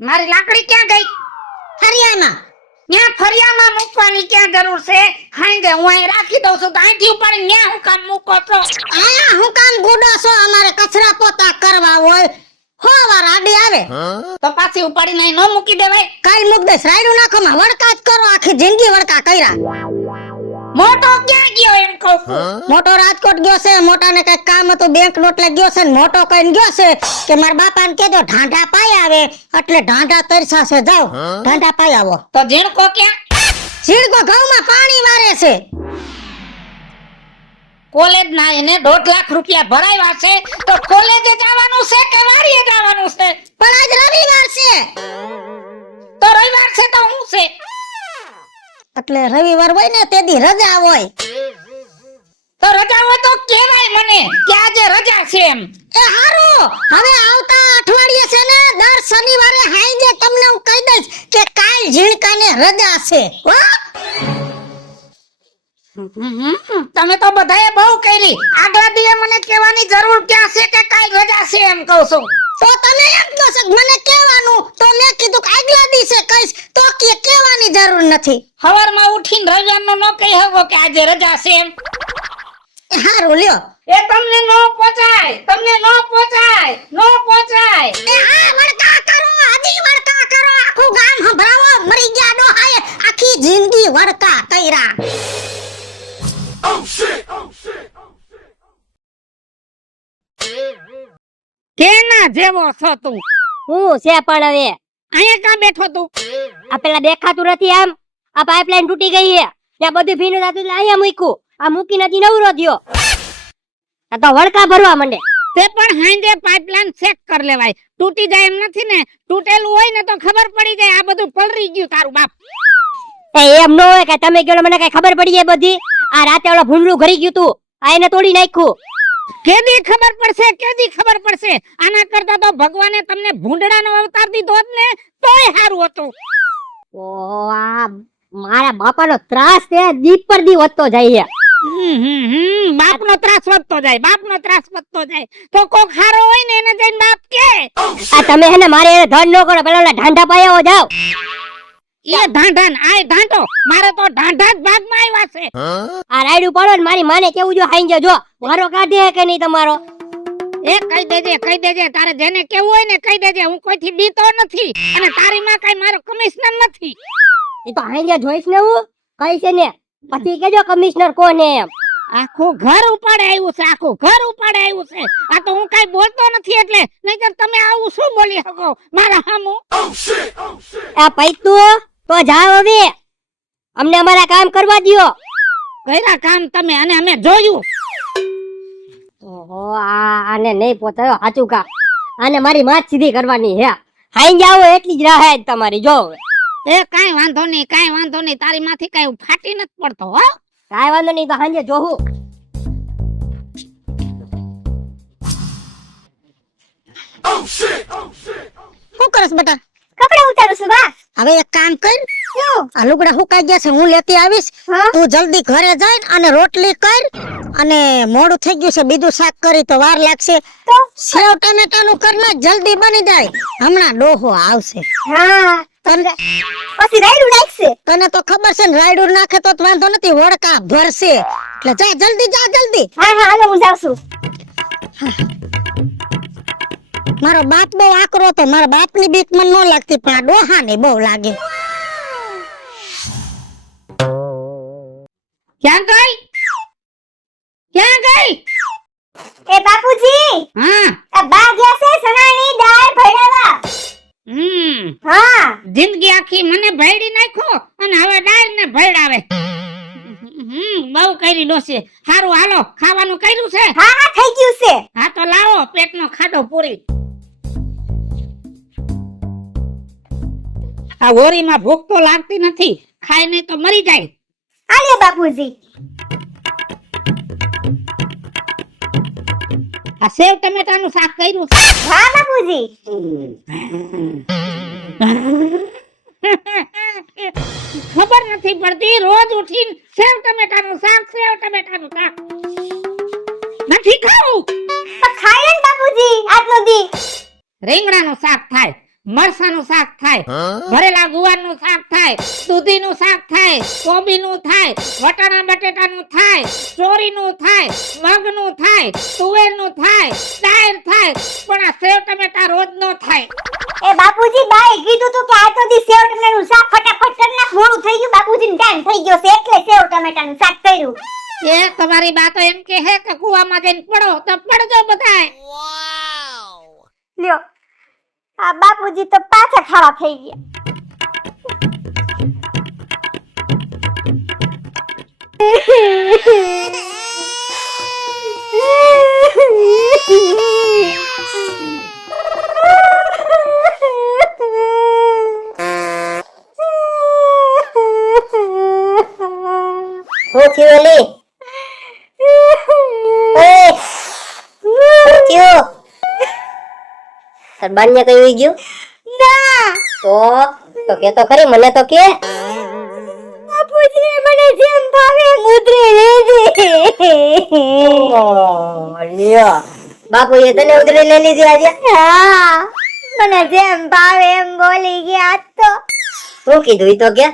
મારી લાકડી ક્યાં ગઈ? ફરિયામાં. ત્યાં ફરિયામાં મૂકવાની ક્યાં જરૂર છે? હાંજે હું અહીં રાખી દઉં છું તો અહીંથી ઉપાડી ન્યા હું કામ મૂકો છો? આયા હું કામ ગુડો છો? અમારે કચરા પોતા કરવા હોય. હો વાર આડી આવે તો પાછી ઉપાડીને અહીં ન મૂકી દેવાય? કાલ મૂક દઈશ. રાયડું નાખોમાં વડકા જ કરો. આખી જિંદગી વડકા કર્યા. મોટો ક્યાં ગયો એમ કહું છું? મોટો રાજકોટ ગયો છે. મોટાને કઈક કામ હતું બેંક નોટ લઈ ગયો છે ને મોટો કઈને ગયો છે કે મારા બાપાને કહેજો ઢાંઢા પાઈ આવે એટલે ઢાંઢા તરસા છે. જાઓ ઢાંઢા પાઈ આવો. તો ઝીણકો ક્યાં? ઝીણકો ઘઉંમાં પાણી વારે છે. કોલેજ ના એને 1.5 લાખ રૂપિયા ભરાવ્યા છે તો કોલેજે જવાનું છે કે વાડીએ જવાનું છે? પણ આજ રવિવાર છે. તો રવિવાર છે તો હું છે? એટલે રવિવાર હોય ને તે દી રજા હોય. તો રજા હોય તો કહેવાય મને કે આજે રજા છે એમ. એ હારું હવે આવતા અઠવાડિયે છે ને દર શનિવારે હાંજે તમને હું કહી દઈશ કે કાલ ઝીણકાને રજા છે. હો તમે તો બધાએ બહુ કરી. આગલા દીએ મને કહેવાની જરૂર ક્યાં છે કે કાલ રજા છે એમ કહું છું? તો તમે એમ કહો છો કે મને કહેવાનું તો મેં કીધું કે આગલા દિવસે કહીશ તો કે કહેવાની જરૂર નથી. સવારમાં ઉઠીને રવિવારનો ન કહી શકો કે આજે રજા છે એમ? હારું લ્યો. એ તમને નો પહોંચાય, તમને નો પહોંચાય, નો પહોંચાય. એ હા વડકા કરો, હજી વડકા કરો. આખું ગામ સંભળાવો મરી ગયા ડોહાએ આખી જિંદગી વડકા કર્યા. કેના જેવો છો તું? હું છે પણ હવે અહીંયા કાં બેઠો તું? આ પેલા દેખાતું નથી આમ આ પાઇપલાઈન તૂટી ગઈ છે ત્યાં બધું ભીનું થતું એટલે અહીંયા મૂક્યું આ મૂકી નથી નવરો થયો આ તો વળકા ભરવા માંડે તે પણ હાંજે પાઇપલાઈન ચેક કર લેવાય. તૂટી જાય એમ નથી ને? તૂટેલું હોય ને તો ખબર પડી જાય આ બધું પલરી ગયું તારું બાપ. એ એમ ન હોય કે તમે કહો મને કઈ ખબર પડી જાય બધી આ રાતે ઓલા ભૂંડલું ઘરી ગયું તું આ એને તોડી નાખ્યું કેદી ખબર પડશે? કેદી ખબર પડશે? આના કરતા તો ભગવાને તમને ભૂંડડાનો અવતાર દીધો હોત ને તોય સારું હતું. ઓ આ મારા બાપાનો ત્રાસ તે દીપ પર દી વધતો જાય છે. બાપનો ત્રાસ વધતો જાય, બાપનો ત્રાસ વધતો જાય તો કોક હારો હોય ને એને જઈને બાપ કે. આ તમે હે ને મારે એને ધન ન કરો પેલા ઓલા ઢાંઢા પાયા જાવ એ ઢાંઢાન આય ઢાંઢો મારે તો ઢાંઢા જ ભાગમાં આવ્યા છે. આ રાયડું પાડો ને મારી માને કેવું જો હાઈ જો વારો કાઢે કે નહીં તમારો? એ કહી દેજે તારે જેને કેવું હોય ને કહી દેજે. હું કોઈથી બીતો નથી અને તારી માં કઈ મારો કમિશનર નથી. એ તો હાઈ જોઈશ ને હું કઈ છે ને પછી કેજો કમિશનર કોને એમ. આખું ઘર ઉપાડે આવ્યું છે, આખું ઘર ઉપાડે આવ્યું છે. આ તો હું કઈ બોલતો નથી એટલે નહીંતર તમે આવું શું બોલી શકો મારા સામું? આ પૈતું તો જાવ હવે અમને અમારા કામ કરવા દ્યો. કર્યા કામ તમે અને અમે જોયું. ઓહો આને નહીં પોતાયો સાચું કા આને મારી માથ સીધી કરવાની હે. હાઈ જાવ એટલી જ રાહ જ તમારી જો. એ કાઈ વાંધો નહીં તારી માંથી કઈ ફાટી નથી પડતો હો. કાઈ વાંધો નહીં તો હાંજે જોહું. શું કરસ બેટા? કપડા ઉતારું છું બા. હવે એક કામ કર, આ લુગડા સુકાઈ ગયા છે હું લેતી આવીશ. તું જલ્દી ઘરે જા અને રોટલી કર અને મોડું થઈ ગયું છે બીજું શાક કરી તો વાર લાગશે. તો સેવ ટમેટાનું કર ને જલ્દી બની જાય હમણાં ડોહો આવશે. હા તને પછી રાયડું નાખશે. તને તો ખબર છે ને રાયડું નાખે તો વાંધો નથી વડકા ભરશે એટલે જા જલ્દી. હા હા હાલો હું જાઉં છું. મારો બાપ બહુ આકરો તો મારા બાપની બીક મને ન લાગતી પણ આ ડોહાને બહુ લાગે. ક્યાં ગઈ? એ બાપુજી હા આ બા ગયા છે સણાની દાળ ભણાવા. હા જિંદગી આખી મને ભેડી નાખ્યો અને હવે ડાળ ને ભેડાવે. બહુ કરી ડોસી. હારું હાલો ખાવાનું કર્યું છે? હા હા થઈ ગયું છે. હા તો લાવો પેટનો ખાડો પૂરી. આ હોરીમાં ભૂખ તો લાગતી નથી, ખાય નહીં તો મરી જાય. આલે બાપુજી. આ સેવ ટમેટાનું શાક કર્યું છે? હા બાપુજી. ખબર નથી પડતી રોજ ઉઠીને સેવ ટમેટાનું શાક નથી ખાવું. ખાય ને બાપુજી આટલો દી. રીંગણાનું શાક થાય, મરસાનું શાક થાય, ભરેલા ગુવારનું શાક થાય, દૂધીનું શાક થાય, કોબીનું થાય, વટાણા બટેટાનું થાય, ચોરીનું થાય, મગનું થાય, તુવેરનું થાય, દાળ થાય, પણ આ સેવ ટમેટા રોજ નો થાય. એ બાપુજી બાઈ કીધું તું કે આ તો દી સેવ ટમેટાનું શાક ફટાફટ કરી નાખ, મોડું થઈ ગયું, બાપુજીને ટાઈમ થઈ ગયો છે એટલે સેવ ટમેટાનું શાક કર્યું. એ તમારી બાતો એમ કે હે કે કુવામાં જઈને પડો તો પડજો બધાય. લ્યો આ બાપુજી તો પાછા ખાવા થઈ ગયા. હું થયું એલી? ઓય, હું થયું? તાર બાને કઈ ઉઈ ગયું? ના તો કે તો ખરી, મને તો કે. બાપુજી મને જેમ ભાવે મુદ્રે લેજે. લ્યો, બાપુએ તને ઉધરી લઈ લીધી આજે? હા મને જેમ ભાવે એમ બોલી ગયા આજ તો. શું કીધું ઈ તો કે?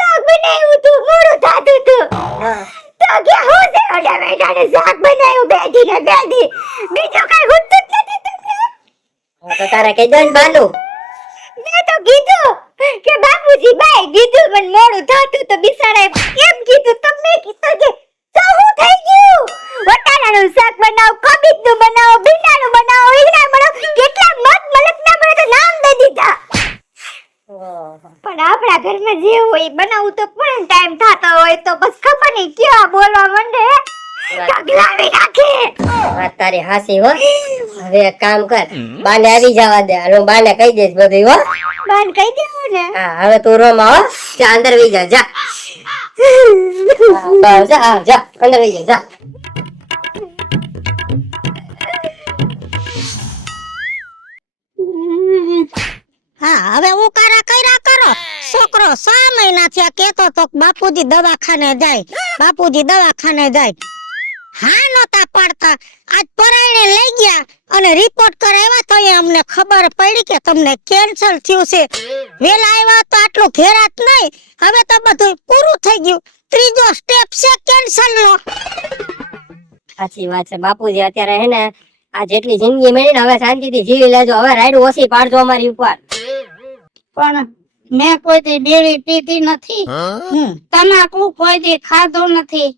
શાક બનાવ્યું તું, મોડું થાતું તું. તો કે હું છે ટમેટાનું શાક બનાવ્યું બેઠી ને બેઠી, બીજું કઈ હોતું જ નથી તમને. તો તારે કહી દો ને બાનું. મેં તો કીધું કે બાપુજી બાઈ કીધું મને મોડું થાતું તો બિસાડાએ એમ કીધું, તમે કીધું કે તો હું થઈ ગયું. વટાણાનું શાક બનાવો, કોબીજનું બનાવો, ભીંડાનું બનાવો, રીંગણા બનાવો, કેટલા મત મલકના મને તો નામ દઈ દીધા. પણ આપણા ઘરમાં જે હોય એ બનાવવું તો પણ ટાઈમ થતો હોય તો બસ ખબર નહીં કેવા બોલવા માંડે, ઢગલાવી નાખે. વાત તારી હાસી હો. હવે એક કામ કર, બાને આવી જવા દે, હું બાને કહી દઈશ બધું હો. બાન કહી દેવું ને. હા હવે તું રોમાં હો, જા અંદર વઈ જા, જા. હા, જા, હા, જા અંદર વઈ જા, જા. હા હવે ઉકારા કર્યા કરો. છોકરો 6 મહિના થયા કેતો તો કે બાપુજી દવાખાને જાય, બાપુજી દવાખાને જાય. હા નતા પડતા. આજ પરાયણે લઈ ગયા અને રિપોર્ટ કરાવ્યા તો અમને ખબર પડી કે તમને કેન્સર થયું છે. વેલા આવ્યા તો આટલું ઘેરાત નહીં, હવે તો બધું પૂરું થઈ ગયું. ત્રીજો સ્ટેપ છે કેન્સર નો. સાચી વાત છે બાપુજી, અત્યારે હે ને આ જેટલી જિંદગી મળી ને હવે શાંતિથી જીવી લેજો. હવે રાયડું ઓછી પાડજો અમારી ઉપર. પણ મેં કોઈ દી બીડી પીધી નથી, તમાકુ કોઈ દી ખાધું નથી,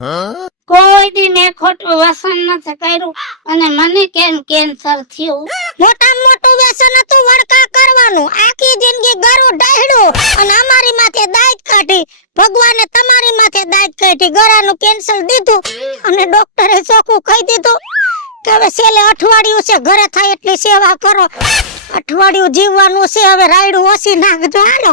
કોઈ દી મેં ખોટું વ્યસન નથી કર્યું, અને મને કેમ કેન્સર થયું? મોટા મોટું વ્યસન હતું વડકા કરવાનું. આખી જિંદગી ગરું ડાહડું અને અમારી માથે દાંત કાઢી. ભગવાને તમારી માથે દાંત કાઢી, ગળાનું કેન્સર દીધું અને ડોક્ટરે ચોખ્ખું કહી દીધું કે હવે છેલ્લે અઠવાડિયું છે, ઘરે થાય એટલી સેવા કરો. અઠવાડિયું જીવવાનું છે, હવે રાયડું ઓછી નાખજો હાલો.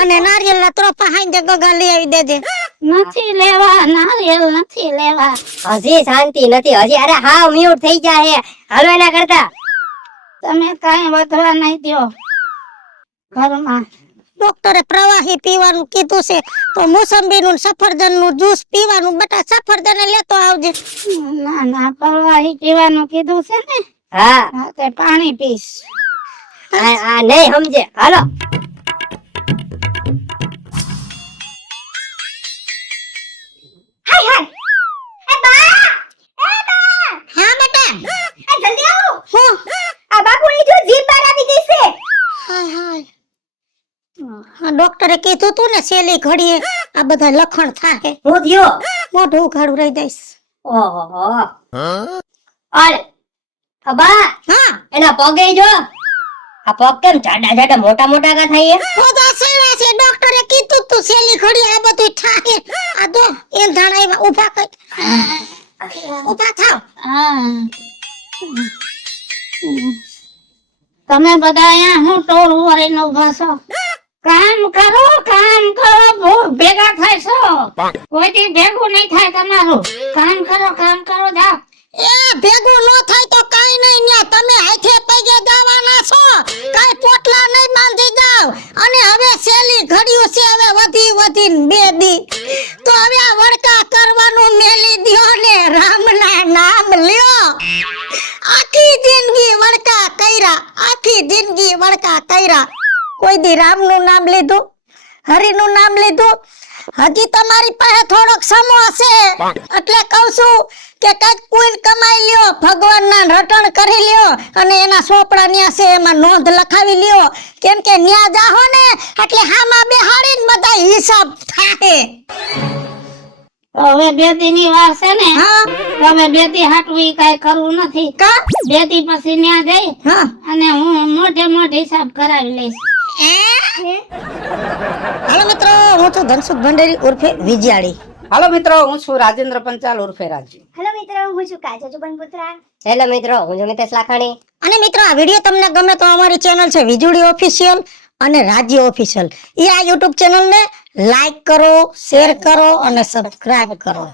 અને નારિયેળના ત્રોપા હાંજે ગગા લઈ આવી દેજે. નથી લેવા, નારિયેળ નથી લેવા. હજી શાંતિ નથી, હજી અરે હાવ મ્યુટ થઈ જાય હે. હાલો એના કરતા તમે કાંઈ વધવા નહીં દ્યો ઘરમાં. ડોક્ટરે પ્રવાહી પીવાનું કીધું છે, તો મોસંબીનું સફરજનનું જ્યુસ પીવાનું. બટા સફરજન લેતો આવજે. ના ના, પરવાહી પીવાનું કીધું છે ને. હા હા, તે પાણી પીશ. આ નહીં સમજે. હાલો હાય હાય. એ બા, હા બેટા. એ જલ્દી આવો. હું આ બાપુની જો જીભ બહાર આવી ગઈ છે. હાય હાય. હા ડોક્ટરે કીધું તું ને છેલ્લી ઘડીએ આ બધા લખણ થાય. હું થયો? મોઢું ઉઘાડું રહી જઈશ. ઓહો અરે અબા, હા એના પગે જો. આ પગ કેમ જાડા જાડા મોટા મોટા કા થાય હે? બધા સેવા છે. ડોક્ટરે કીધું તું છેલ્લી ઘડીએ આ બધું થાય. આ તો એ ધાણા ઉભા કર. ઉભા થાવ. હા. તમે બધા અહીંયા હું ટોળું વળીને ઊભા છો? કામ કરો, કામ કરો, બહુ ભેગા થાય છો. કોઈ દી ભેગું નહીં થાય તમારું. કામ કરો, જાઓ. એ ભેગું ન થાય તો કાઈ નહીં. ન્યા તમે હાથે પગે જવાના છો, કાઈ પોટલા નહીં બાંધી જાવ. અને હવે છેલ્લી ઘડીઓ છે, હવે વધીને 2 દી તો હવે આ વડકા કરવાનું મેલી દ્યો ને રામના નામ લ્યો. આખી જિંદગી વળકા કર્યા, આખી જિંદગી વળકા કર્યા. કોઈ દી રામનું નામ લીધું, હરિનું નામ લીધું? હજી તમારી પાસે થોડોક સમો હશે એટલે કહું છું કે કઈક પુણ્ય કમાઈ લ્યો, ભગવાનના રટણ કરી લ્યો અને એના સોપડા ન્યા છે એમાં નોંધ લખાવી લ્યો. કેમ કે ન્યા જાહો ને એટલે હામાં બેહાડીને બધા હિસાબ થાય. હવે બે દી ની વાર છે ને, હા હવે બે દી હાટવી કઈ કરવું નથી. કા બે દી પછી ત્યાં જઈ હા અને હું મોઢે મોઢે હિસાબ કરાવી લઈશ. હાલો મિત્રો, હું છું ધનસુખ ભંડેરી ઉર્ફે વિજયાળી. હાલો મિત્રો, હું છું રાજેન્દ્ર પંચાલ ઉર્ફે રાજુ. હેલો મિત્રો, હું છું કાજલ ચુબનપુત્રા. હેલો મિત્રો, હું છું મિતેશ લાખાણી. અને મિત્રો, આ વિડીયો તમને ગમે તો અમારી ચેનલ છે વીજળી ઓફિશિયલ અને રાજ્ય ઓફિશિયલ. આ યુટ્યુબ ચેનલ ને લાઈક કરો, શેર કરો અને સબસ્ક્રાઇબ કરો.